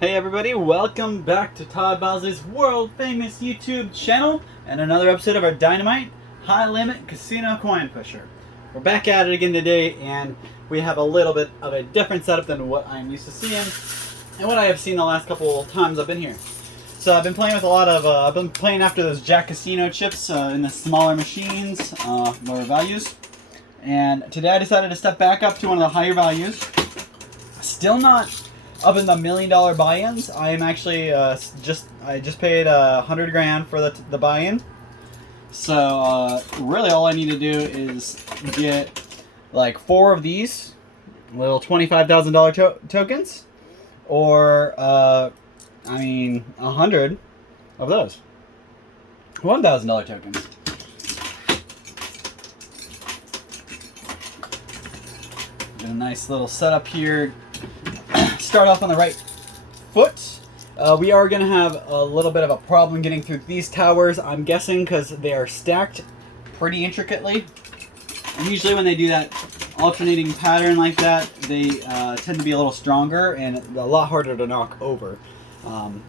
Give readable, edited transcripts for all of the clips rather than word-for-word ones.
Hey everybody, welcome back to Todd Bosley's world famous YouTube channel and another episode of our Dynamite High Limit Casino Coin Pusher. We're back at it again today, and we have a little bit of a different setup than what I'm used to seeing and what I have seen the last couple times I've been here. So I've been playing with a lot of, I've been playing after those Jack Casino chips in the smaller machines, lower values. And today I decided to step back up to one of the higher values. Still not up in the $1 million buy-ins. I am actually I just paid $100 grand for the buy-in. So really all I need to do is get like 4 of these little $25,000 tokens, or I mean 100 of those $1,000 tokens. Get a nice little setup here. Start off on the right foot. We are going to have a little bit of a problem getting through these towers, I'm guessing, because they are stacked pretty intricately. And usually when they do that alternating pattern like that, they tend to be a little stronger and a lot harder to knock over.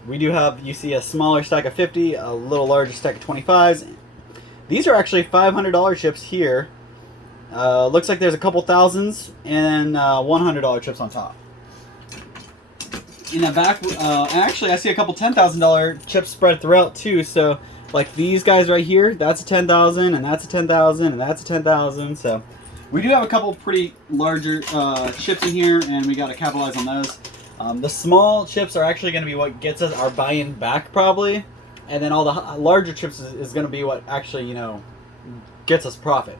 We do have, you see, a smaller stack of 50, a little larger stack of 25s. These are actually $500 chips here. Looks like there's a couple thousands and $100 chips on top. In the back, actually, I see a couple $10,000 chips spread throughout too. So, like these guys right here, that's a 10,000, and that's a 10,000, and that's a 10,000. So, we do have a couple pretty larger chips in here, and we got to capitalize on those. The small chips are actually going to be what gets us our buy-in back, probably, and then all the larger chips is going to be what actually, you know, gets us profit.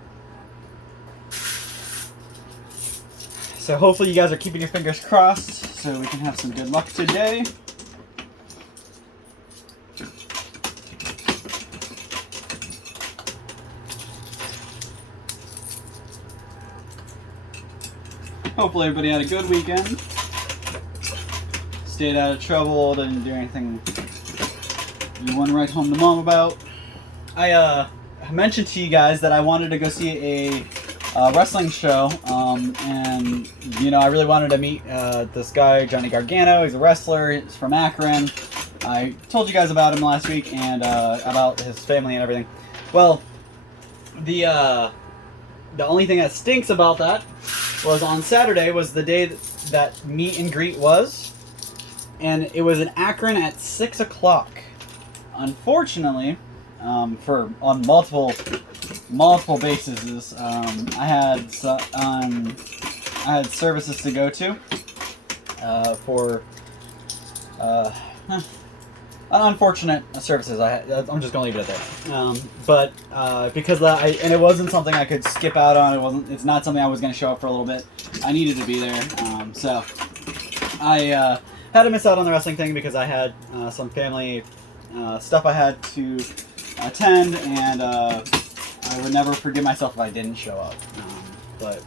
So hopefully you guys are keeping your fingers crossed so we can have some good luck today. Hopefully everybody had a good weekend. Stayed out of trouble, didn't do anything you want to write home to mom about. I mentioned to you guys that I wanted to go see a wrestling show, and you know, I really wanted to meet this guy, Johnny Gargano. He's a wrestler. He's from Akron. I told you guys about him last week and about his family and everything. Well, the only thing that stinks about that was on Saturday was the day that meet and greet was, and it was in Akron at 6 o'clock. Unfortunately, on multiple bases, I had services to go to for unfortunate services. I'm just gonna leave it at that. But because of that, and it wasn't something I could skip out on. It's not something I was gonna show up for a little bit. I needed to be there. So I had to miss out on the wrestling thing because I had some family stuff I had to attend, and I would never forgive myself if I didn't show up. But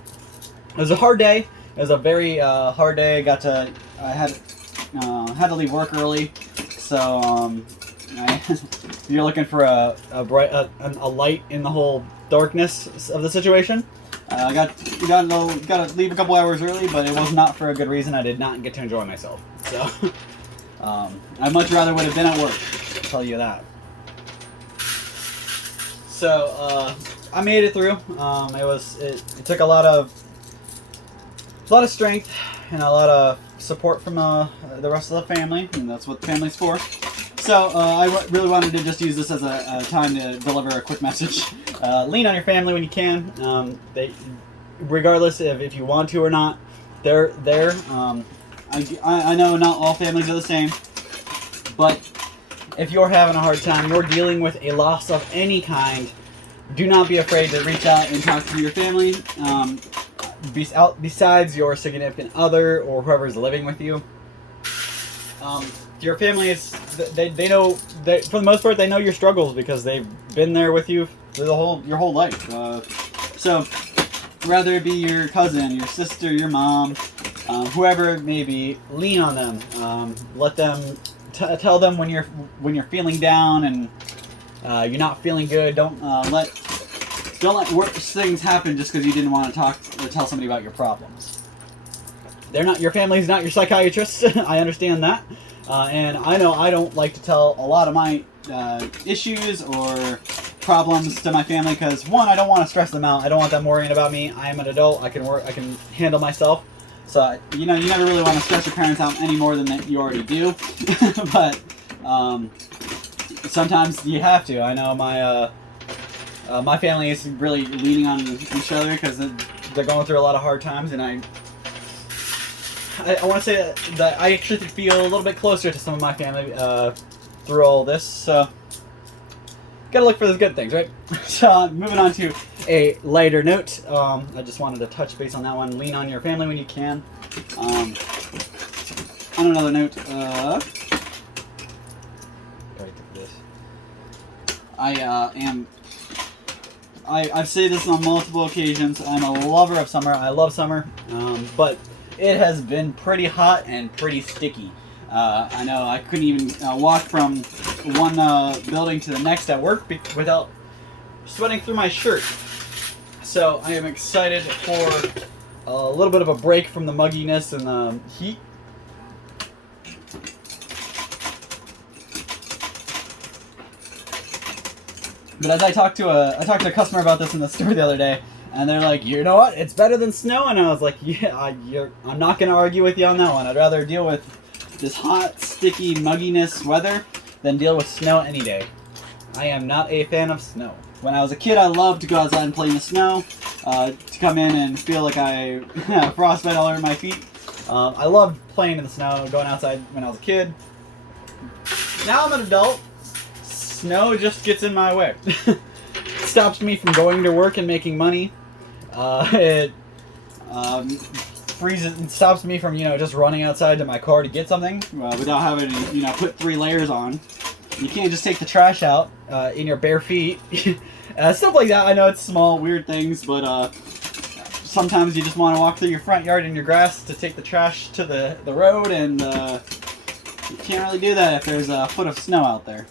it was a hard day. It was a very hard day. I had to leave work early, so if you're looking for a light in the whole darkness of the situation, I got to leave a couple hours early, but it was not for a good reason. I did not get to enjoy myself. So I much rather would have been at work. I'll tell you that. So I made it through. It took a lot of strength and a lot of support from the rest of the family, and that's what the family's for. So I really wanted to just use this as a time to deliver a quick message. Lean on your family when you can. Regardless if you want to or not, they're there. I know not all families are the same, but if you're having a hard time, you're dealing with a loss of any kind, do not be afraid to reach out and talk to your family, besides your significant other or whoever's living with you. Your family they know, for the most part, they know your struggles because they've been there with you through your whole life. So whether it be your cousin, your sister, your mom, whoever it may be, lean on them. Let them tell them when you're feeling down and you're not feeling good. Don't let worse things happen just because you didn't want to talk or tell somebody about your problems. Your family's not your psychiatrist. I understand that. And I know I don't like to tell a lot of my issues or problems to my family because, one, I don't want to stress them out. I don't want them worrying about me. I am an adult. I can work. I can handle myself. So, you know, you never really want to stress your parents out any more than that you already do. But sometimes you have to. I know my family is really leaning on each other because they're going through a lot of hard times, and I want to say that I actually feel a little bit closer to some of my family through all this. So, gotta look for those good things, right? So, moving on to a lighter note. I just wanted to touch base on that one. Lean on your family when you can. On another note, I've said this on multiple occasions. I'm a lover of summer. I love summer, but it has been pretty hot and pretty sticky. I know I couldn't even walk from one building to the next at work without sweating through my shirt. So I am excited for a little bit of a break from the mugginess and the heat. But as I talked to a customer about this in the store the other day, and they're like, you know what, it's better than snow. And I was like, yeah, I'm not going to argue with you on that one. I'd rather deal with this hot, sticky, mugginess weather than deal with snow any day. I am not a fan of snow. When I was a kid, I loved to go outside and play in the snow, to come in and feel like I frostbite all over my feet. I loved playing in the snow, going outside when I was a kid. Now I'm an adult. Snow just gets in my way. Stops me from going to work and making money. It freezes and stops me from, just running outside to my car to get something without having to, put 3 layers on. You can't just take the trash out in your bare feet. Stuff like that. I know it's small, weird things, but sometimes you just want to walk through your front yard in your grass to take the trash to the road, and you can't really do that if there's a foot of snow out there.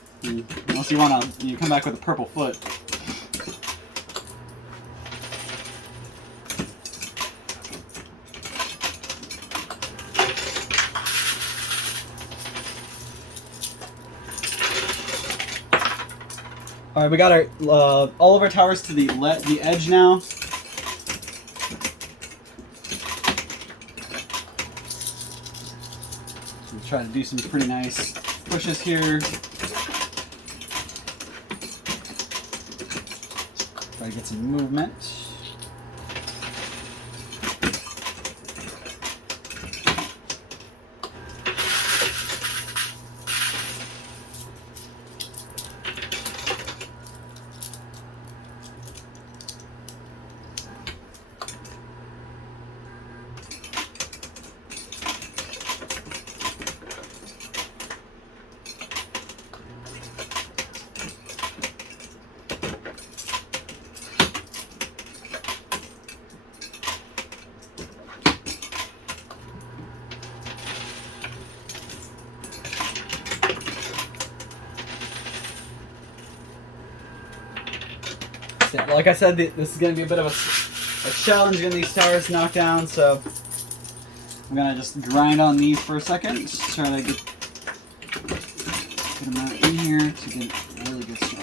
Unless you want to come back with a purple foot. All right, we got our all of our towers to the edge now. We'll try to do some pretty nice pushes here. Try to get some movement. Like I said, this is going to be a bit of a challenge getting these towers knocked down, so I'm going to just grind on these for a second. Just try to get them out in here to get a really good start.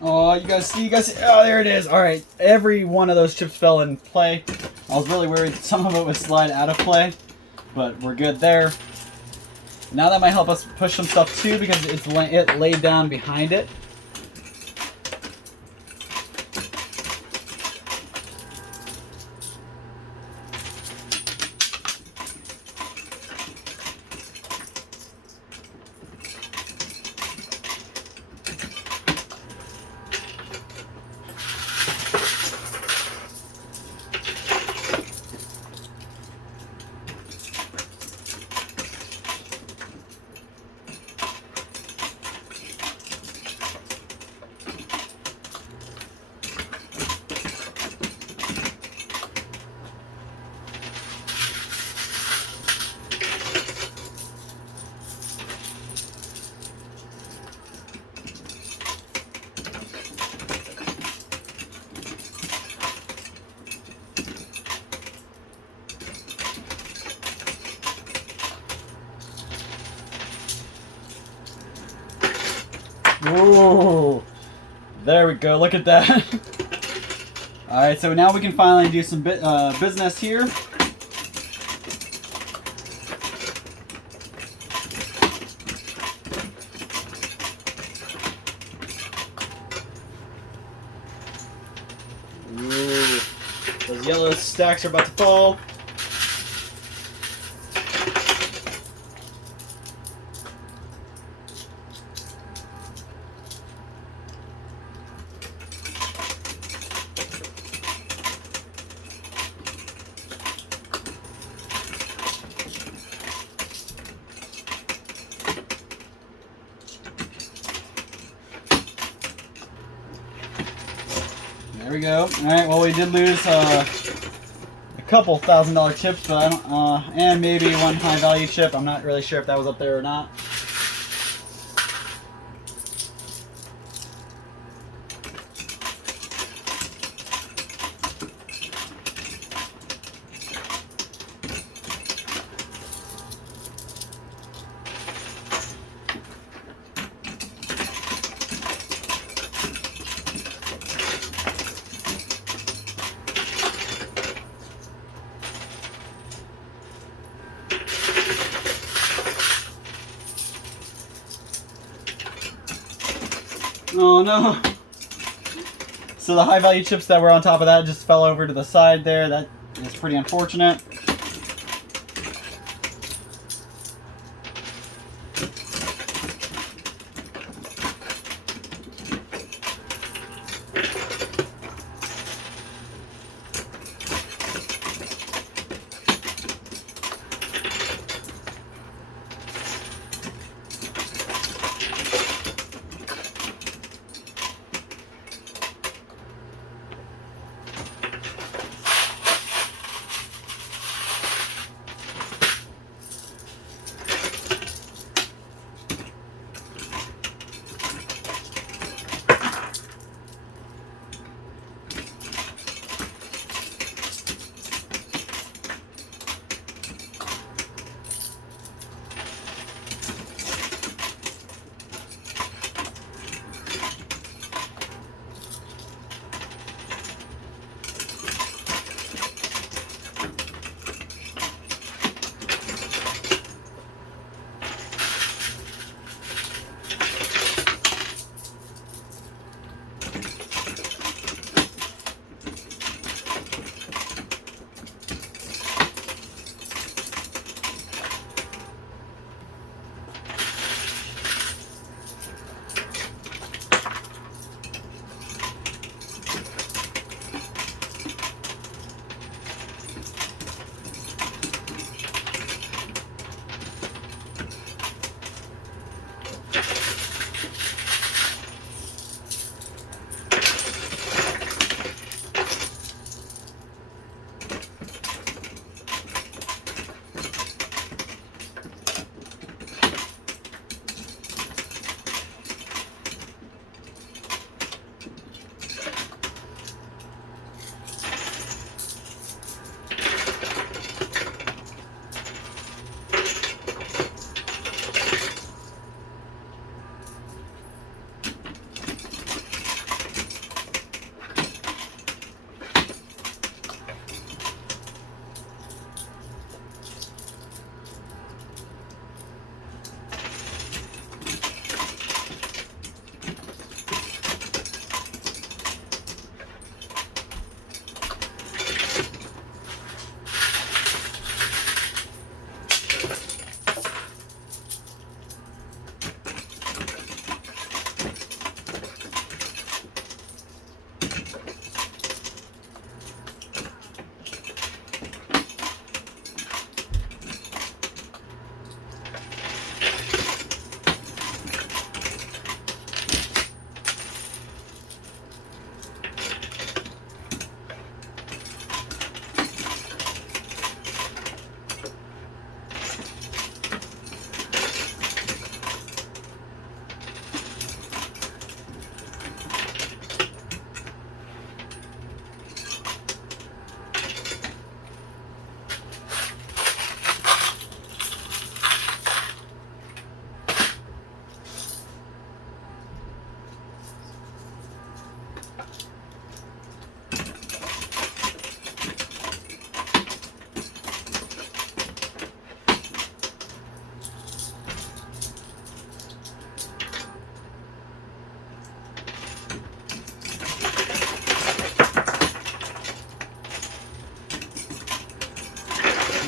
Oh, you guys see? Oh, there it is. All right, every one of those chips fell in play. I was really worried some of it would slide out of play, but we're good there. Now that might help us push some stuff too, because it laid down behind it. Ooh, there we go. Look at that. All right, so now we can finally do some business here. Ooh, those yellow stacks are about to fall. There we go. All right. Well, we did lose a couple $1,000 chips, but I don't, and maybe one high value chip. I'm not really sure if that was up there or not. Oh no. So the high value chips that were on top of that just fell over to the side there. That is pretty unfortunate.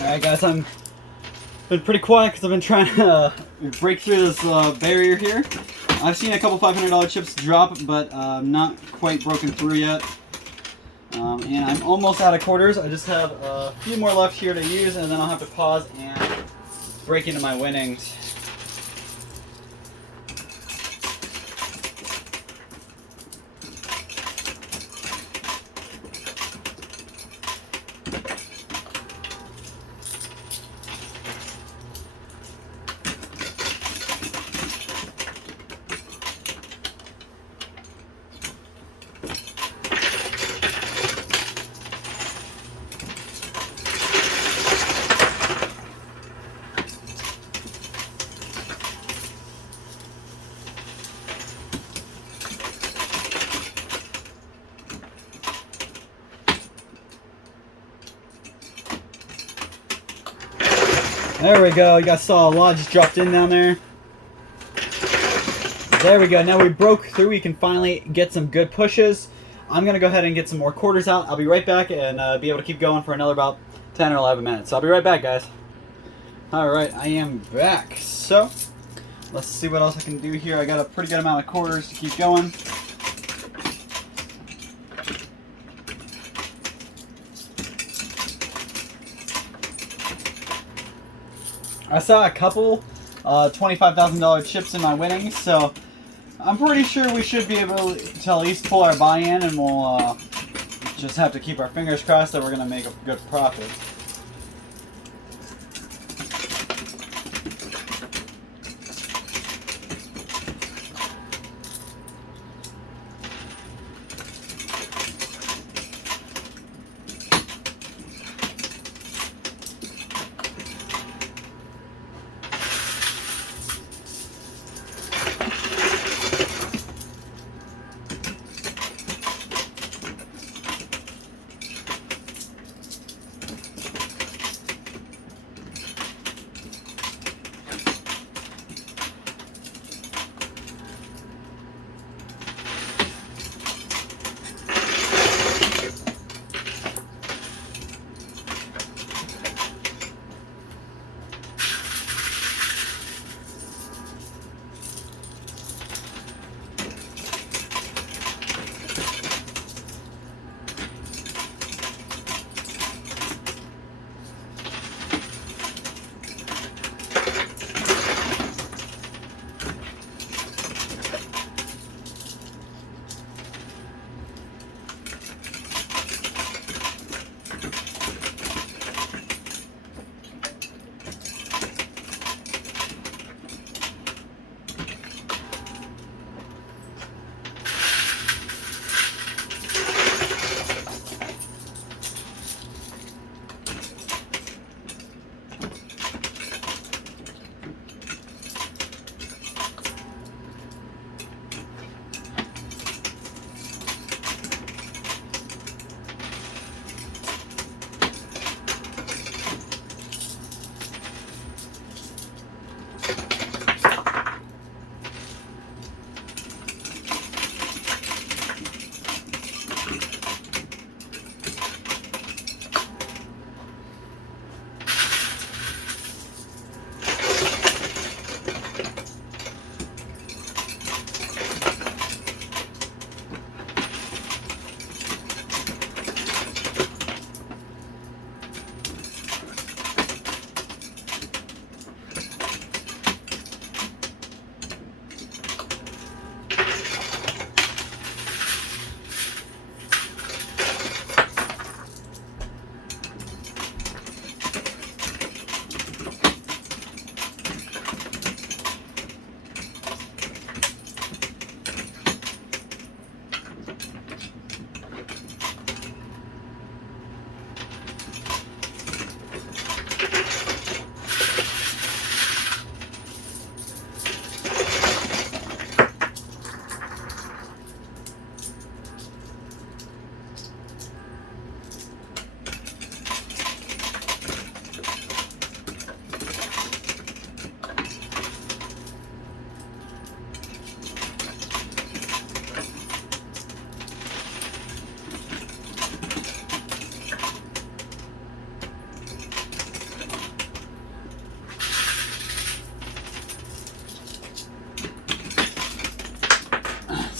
Alright guys, I'm been pretty quiet because I've been trying to break through this barrier here. I've seen a couple $500 chips drop, but not quite broken through yet. And I'm almost out of quarters. I just have a few more left here to use, and then I'll have to pause and break into my winnings. There we go. You guys saw a lot just dropped in down there. There we go. Now we broke through. We can finally get some good pushes. I'm going to go ahead and get some more quarters out. I'll be right back and be able to keep going for another about 10 or 11 minutes. So I'll be right back, guys. Alright, I am back. So, let's see what else I can do here. I got a pretty good amount of quarters to keep going. I saw a couple $25,000 chips in my winnings, so I'm pretty sure we should be able to at least pull our buy-in, and we'll just have to keep our fingers crossed that we're going to make a good profit.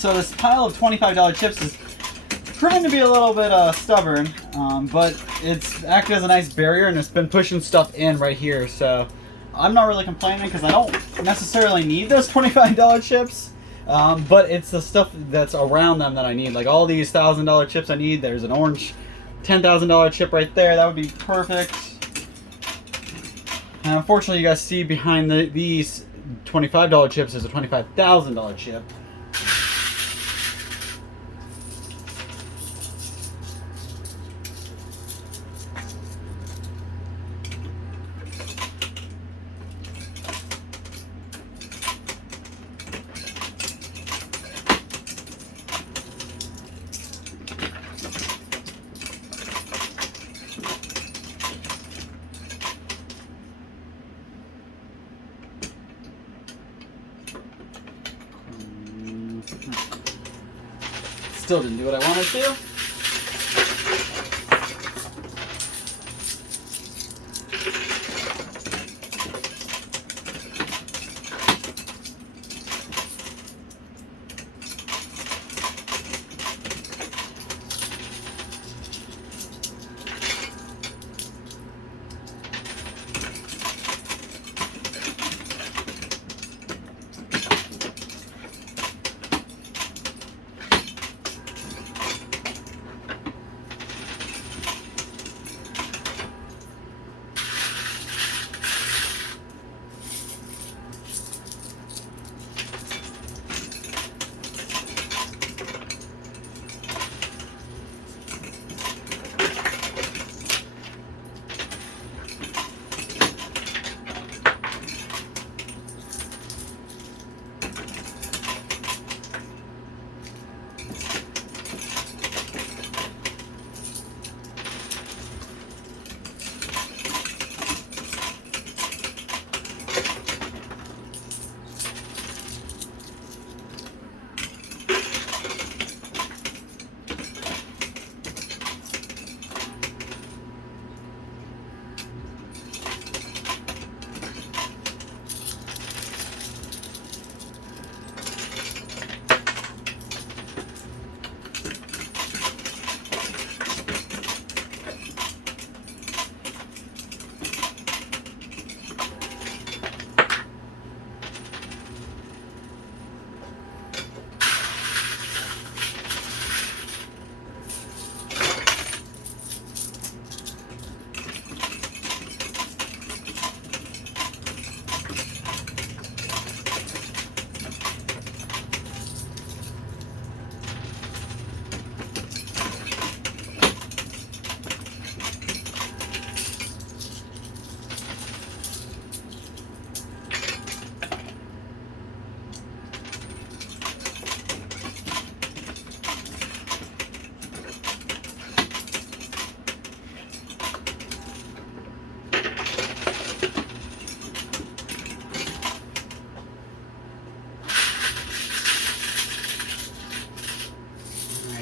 So this pile of $25 chips is proving to be a little bit stubborn, but it's acted as a nice barrier and it's been pushing stuff in right here. So I'm not really complaining because I don't necessarily need those $25 chips, but it's the stuff that's around them that I need. Like all these $1,000 chips I need. There's an orange $10,000 chip right there. That would be perfect. And unfortunately, you guys see behind these $25 chips is a $25,000 chip. Still didn't do what I wanted to.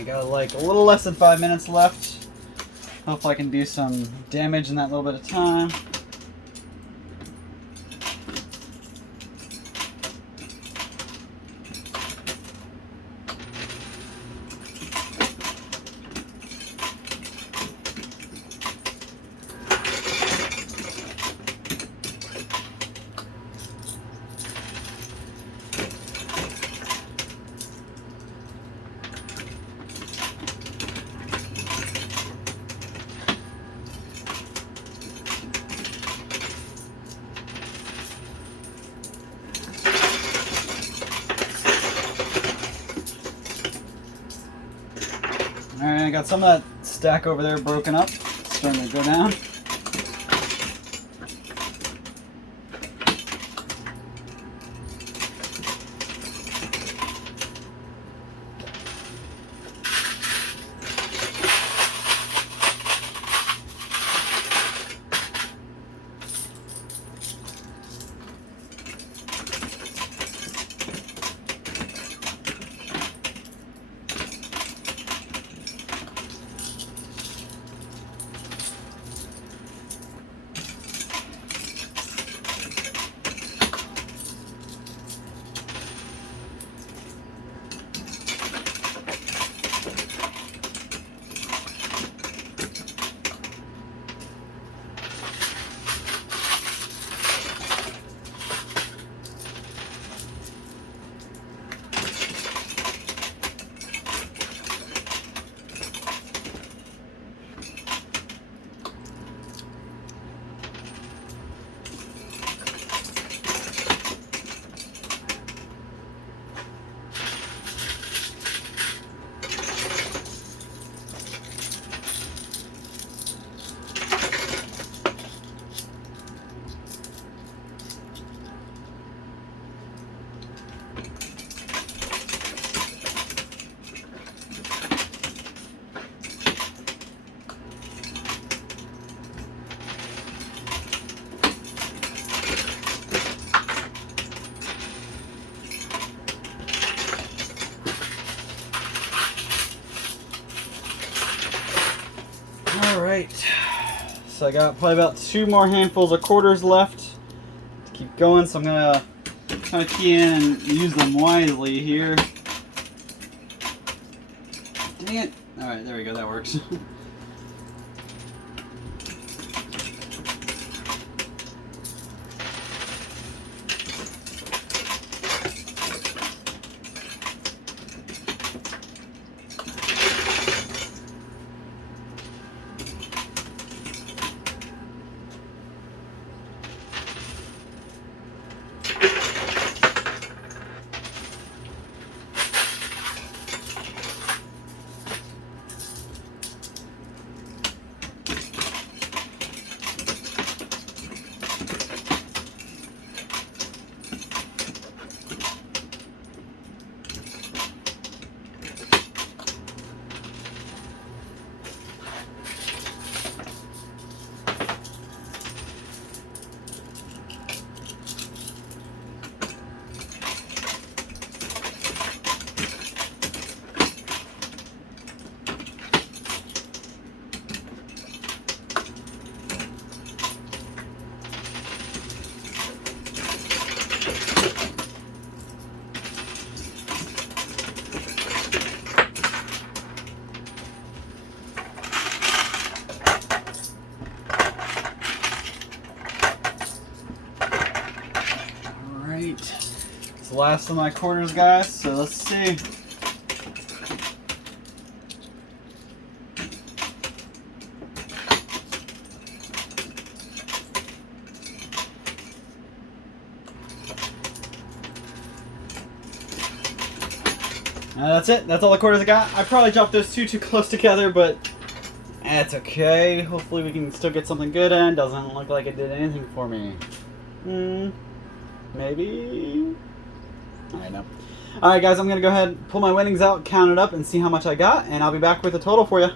Got like a little less than 5 minutes left. Hopefully I can do some damage in that little bit of time. Alright, I got some of that stack over there broken up. It's starting to go down. Alright, so I got probably about 2 more handfuls of quarters left to keep going, so I'm going to kind of key in and use them wisely here. Dang it. Alright, there we go, that works. It's the last of my quarters, guys, so let's see. That's it. That's all the quarters I got. I probably dropped those two too close together, but that's okay. Hopefully we can still get something good in. Doesn't look like it did anything for me. Maybe? I know. Alright guys, I'm going to go ahead and pull my winnings out, count it up, and see how much I got, and I'll be back with a total for you.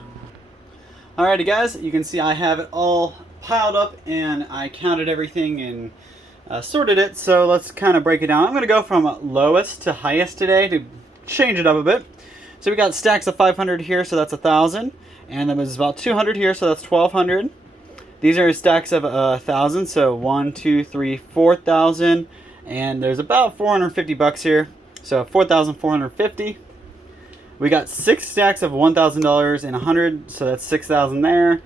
Alrighty guys, you can see I have it all piled up, and I counted everything and sorted it, so let's kind of break it down. I'm going to go from lowest to highest today to change it up a bit. So we got stacks of 500 here, so that's 1,000, and then there's about 200 here, so that's 1,200. These are stacks of 1,000, so 1, 2, 3, 4,000, and there's about 450 bucks here, so 4,450. We got 6 stacks of $1,000 and 100, so that's 6,000 there.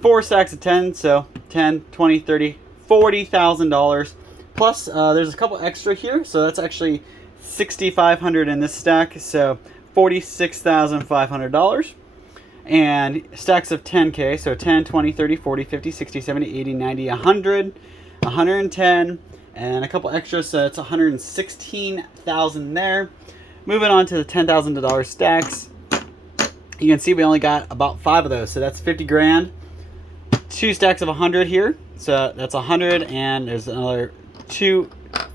4 stacks of 10, so 10, 20, 30, $40,000. Plus, there's a couple extra here, so that's actually 6,500 in this stack, so $46,500. And stacks of 10K, so 10, 20, 30, 40, 50, 60, 70, 80, 90, 100, 110, and a couple extras, so it's 116,000 there. Moving on to the $10,000 stacks. You can see we only got about 5 of those, so that's 50 grand. 2 stacks of 100 here, so that's 100, and there's another 2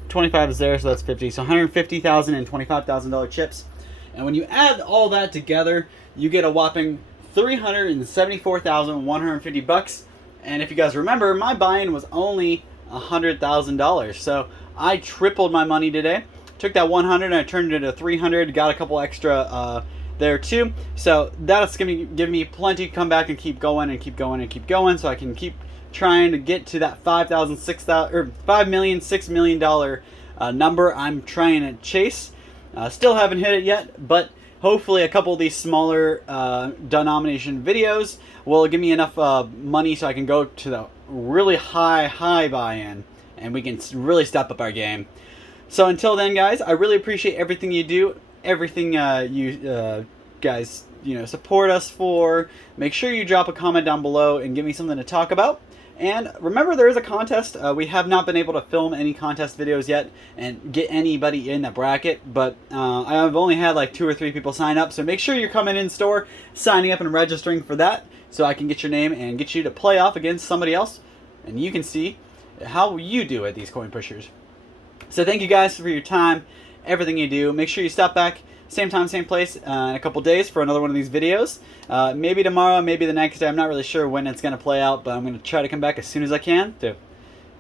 25s there, so that's 50. So 150,000 and $25,000 chips. And when you add all that together, you get a whopping 374,150 bucks. And if you guys remember, my buy-in was only $100,000. So I tripled my money today. Took that 100 and I turned it into 300. Got a couple extra there too. So that's gonna give me plenty to come back and keep going and keep going and keep going. So I can keep trying to get to that $5 million, $6 million number I'm trying to chase. Still haven't hit it yet, but hopefully a couple of these smaller denomination videos will give me enough money so I can go to the really high buy-in, and we can really step up our game. So until then, guys, I really appreciate everything you do, everything you guys support us for. Make sure you drop a comment down below and give me something to talk about. And remember, there is a contest. We have not been able to film any contest videos yet and get anybody in the bracket, but I've only had like 2 or 3 people sign up. So make sure you're coming in store, signing up and registering for that, so I can get your name and get you to play off against somebody else, and you can see how you do at these coin pushers. So thank you guys for your time, everything you do. Make sure you stop back, same time, same place, in a couple days for another one of these videos. Maybe tomorrow, maybe the next day. I'm not really sure when it's going to play out, but I'm going to try to come back as soon as I can to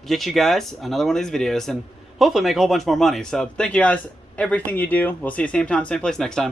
get you guys another one of these videos and hopefully make a whole bunch more money. So thank you guys, everything you do. We'll see you same time, same place next time.